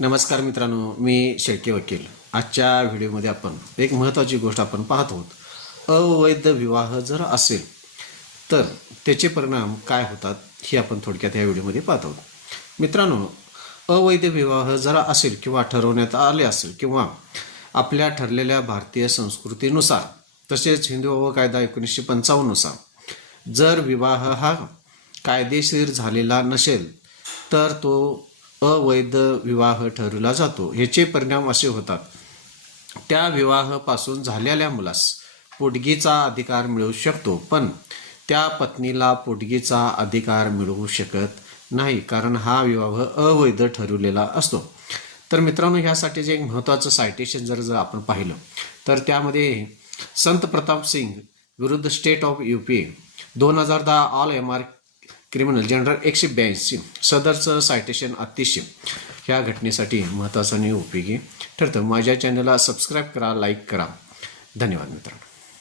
नमस्कार मित्रांनो, मी शेळके वकील. आजच्या व्हिडिओमध्ये आपण एक महत्त्वाची गोष्ट आपण पाहत आहोत. अवैध विवाह जर असेल तर त्याचे परिणाम काय होतात हे आपण थोडक्यात या व्हिडिओमध्ये पाहत आहोत. मित्रांनो, अवैध विवाह जर असेल किंवा ठरवण्यात आले असेल किंवा आपल्या ठरलेल्या भारतीय संस्कृतीनुसार तसेच हिंदू विवाह कायदा 1955 नुसार जर विवाह हा कायदेशीर झालेला नसेल तर तो अवैध विवाह ठरवला जातो. ह्याचे परिणाम असे होतात, त्या विवाहापासून झालेल्या मुलास पोटगीचा अधिकार मिळू शकतो, पण त्या पत्नीला पोटगीचा अधिकार मिळवू शकत नाही, कारण हा विवाह अवैध ठरवलेला असतो. तर मित्रांनो, ह्यासाठी जे एक महत्त्वाचं सायटेशन जर आपण पाहिलं तर त्यामध्ये संत प्रताप सिंग विरुद्ध state of UP 2010 all MR criminal journal 182 सदरचं सायटेशन अतिशय ह्या घटनेसाठी महत्त्वाचं आणि उपयोगी ठरतं. माझ्या चॅनलला सबस्क्राईब करा, लाईक करा. धन्यवाद मित्रांनो.